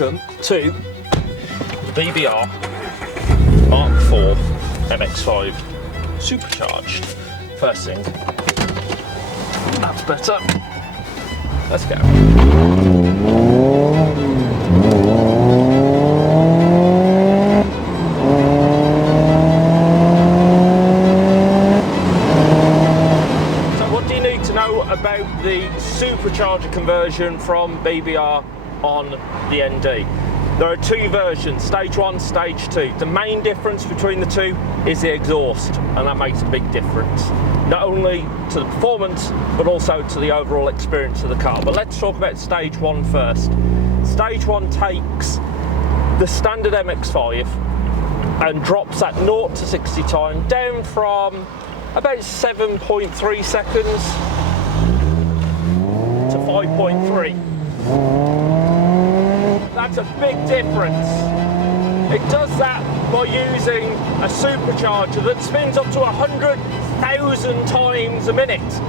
Welcome to the BBR MK4 MX5 Supercharged. First thing, that's better. Let's go. About the supercharger conversion from BBR on the ND. There are two versions, stage 1, stage 2. The main difference between the two is the exhaust, and that makes a big difference, not only to the performance but also to the overall experience of the car. But let's talk about stage 1 first. Stage 1 takes the standard MX-5 and drops that 0 to 60 time down from about 7.3 seconds to 5.3. That's a big difference. It does that by using a supercharger that spins up to 100,000 times a minute,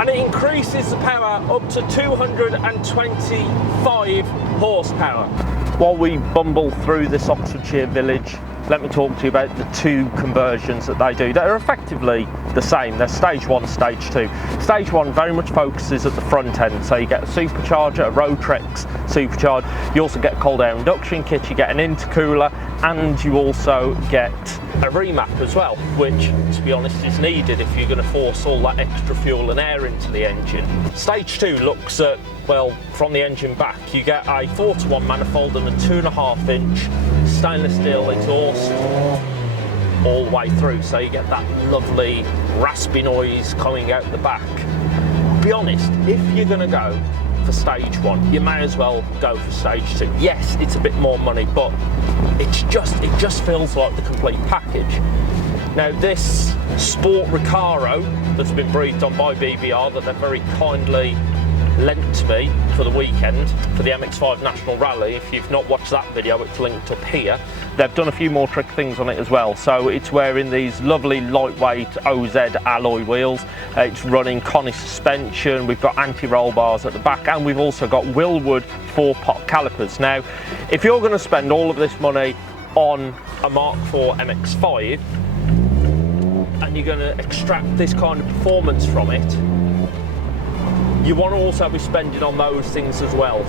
and it increases the power up to 225 horsepower. While we bumble through this Oxfordshire village, let me talk to you about the two conversions that they do that are effectively the same. They're stage 1, stage 2. Stage 1 very much focuses at the front end, so you get a supercharger, a Rotrex supercharger. You also get a cold air induction kit, you get an intercooler, and you also get a remap as well, which, to be honest, is needed if you're going to force all that extra fuel and air into the engine. Stage 2 looks at, well, from the engine back, you get a 4:1 manifold and a 2.5-inch stainless steel exhaust all the way through, so you get that lovely raspy noise coming out the back. Be honest, if you're going to go for stage 1, you may as well go for stage 2. Yes, it's a bit more money, but it just feels like the complete package. Now, this Sport Recaro that's been breathed on by BBR, that they've very kindly lent to me for the weekend for the MX-5 National Rally. If you've not watched that video, it's linked up here. They've done a few more trick things on it as well. So it's wearing these lovely lightweight OZ alloy wheels. It's running Connie suspension. We've got anti-roll bars at the back, and we've also got Wilwood 4-pot calipers. Now, if you're going to spend all of this money on a Mark IV MX-5 and you're going to extract this kind of performance from it, you want to also be spending on those things as well.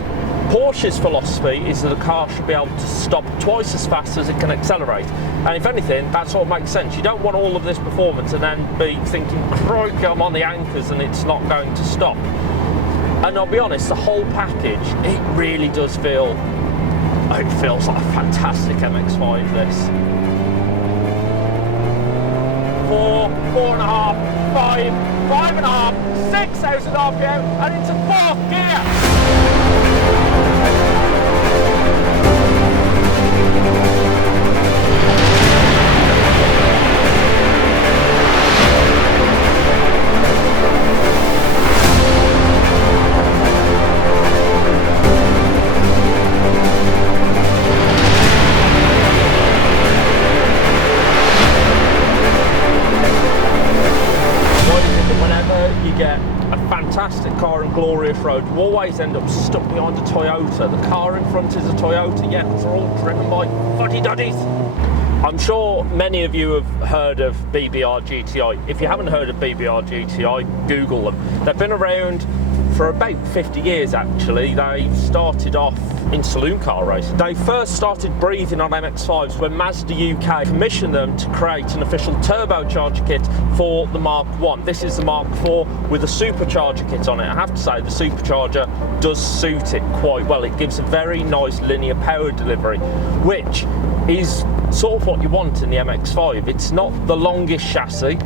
Porsche's philosophy is that a car should be able to stop twice as fast as it can accelerate. And if anything, that sort of makes sense. You don't want all of this performance and then be thinking, crikey, I'm on the anchors and it's not going to stop. And I'll be honest, the whole package, it really does feel, it feels like a fantastic MX-5, this. 4, 4.5, 5, 5.5, 6,000 RPM, and into 4th gear. You get a fantastic car and glorious road, you always end up stuck behind a Toyota. The car in front is a Toyota, yeah, because they're all driven by fuddy-duddies. I'm sure many of you have heard of BBR GTi. If you haven't heard of BBR GTi, Google them. They've been around for about 50 years actually. They started off in saloon car racing. They first started breathing on MX-5s when Mazda UK commissioned them to create an official turbocharger kit for the Mark I. This is the Mark IV with a supercharger kit on it. I have to say the supercharger does suit it quite well. It gives a very nice linear power delivery, which is sort of what you want in the MX-5. It's not the longest chassis.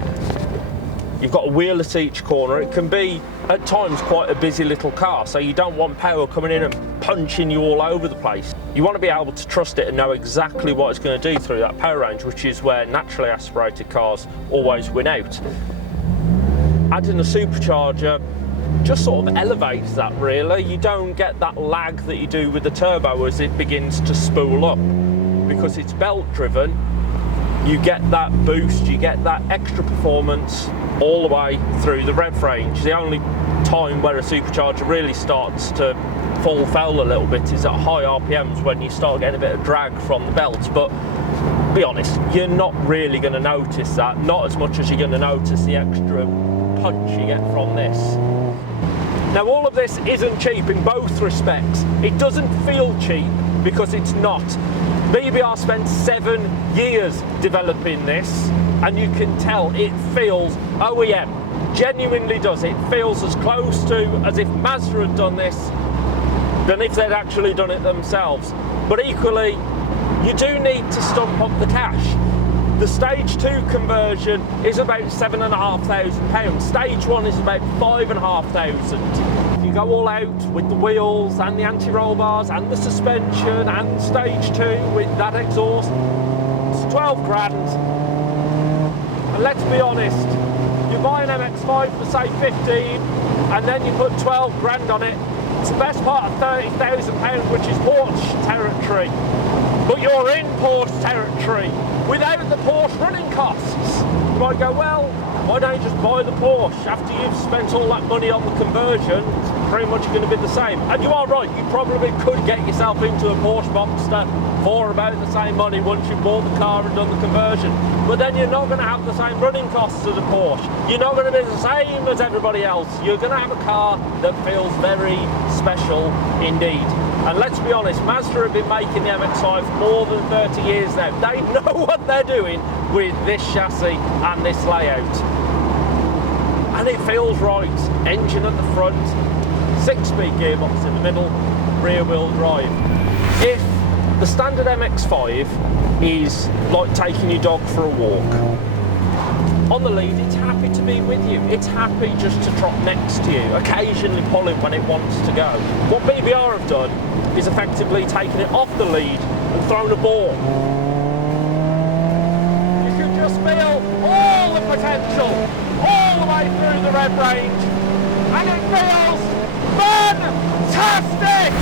You've got a wheel at each corner. It can be, at times, quite a busy little car, so you don't want power coming in and punching you all over the place. You want to be able to trust it and know exactly what it's going to do through that power range, which is where naturally aspirated cars always win out. Adding a supercharger just sort of elevates that, really. You don't get that lag that you do with the turbo as it begins to spool up. Because it's belt driven, you get that boost, you get that extra performance all the way through the rev range. The only time where a supercharger really starts to fall foul a little bit is at high RPMs when you start getting a bit of drag from the belts. But be honest, you're not really going to notice that, not as much as you're going to notice the extra punch you get from this. Now all of this isn't cheap in both respects. It doesn't feel cheap because it's not. BBR spent 7 years developing this, and you can tell it feels OEM, genuinely does. It feels as close to as if Mazda had done this than if they'd actually done it themselves. But equally, you do need to stump up the cash. The Stage 2 conversion is about £7,500. Stage 1 is about £5,500. You go all out with the wheels and the anti-roll bars and the suspension and Stage 2 with that exhaust, it's 12 grand. And let's be honest, you buy an MX-5 for say 15 and then you put 12 grand on it, it's the best part of £30,000, which is Porsche territory. But you're in Porsche territory without the Porsche running costs. You might go, well, why don't you just buy the Porsche? After you've spent all that money on the conversion, it's pretty much going to be the same. And you are right, you probably could get yourself into a Porsche Boxster for about the same money once you've bought the car and done the conversion. But then you're not going to have the same running costs as a Porsche. You're not going to be the same as everybody else. You're going to have a car that feels very special indeed. And let's be honest, Mazda have been making the MX-5 for more than 30 years now. They know what they're doing with this chassis and this layout. And it feels right. Engine at the front, 6-speed gearbox in the middle, rear-wheel drive. If the standard MX-5 is like taking your dog for a walk, on the lead, it's happy to be with you. It's happy just to trot next to you, occasionally pull it when it wants to go. What BBR have done is effectively taken it off the lead and thrown a ball. You can just feel all the potential, all the way through the red range, and it feels fantastic!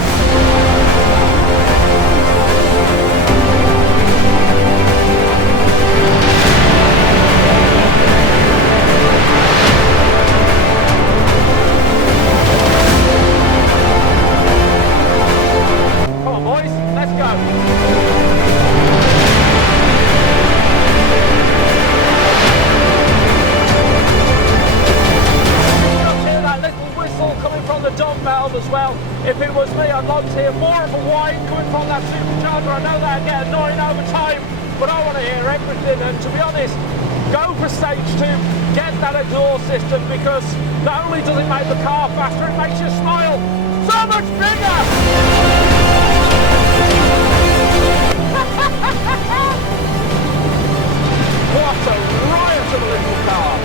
As well. If it was me, I'd like to hear more of a whine coming from that supercharger. I know that get annoying over time, but I want to hear everything. And to be honest, go for Stage 2, get that exhaust system, because not only does it make the car faster, it makes you smile so much bigger. What a riot of a little car.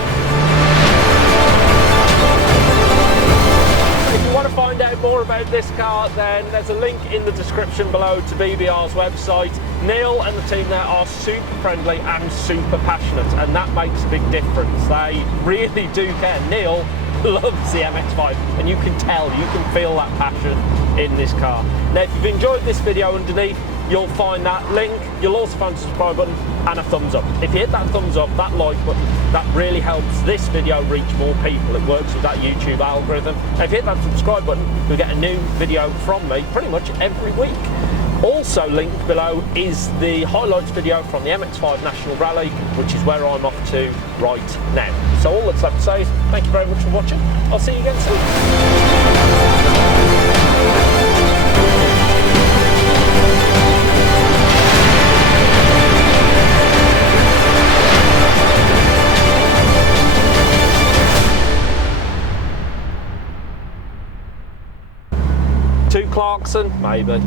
If you want to find out more about this car, then there's a link in the description below to BBR's website. Neil and the team there are super friendly and super passionate, and that makes a big difference. They really do care. Neil loves the MX-5, and you can tell, you can feel that passion in this car. Now, if you've enjoyed this video underneath, you'll find that link. You'll also find the subscribe button and a thumbs up. If you hit that thumbs up, that like button, that really helps this video reach more people. It works with that YouTube algorithm. Now, if you hit that subscribe button, you'll get a new video from me pretty much every week. Also linked below is the highlights video from the MX-5 National Rally, which is where I'm off to right now. So all that's left to say is thank you very much for watching. I'll see you again soon. Clarkson, maybe.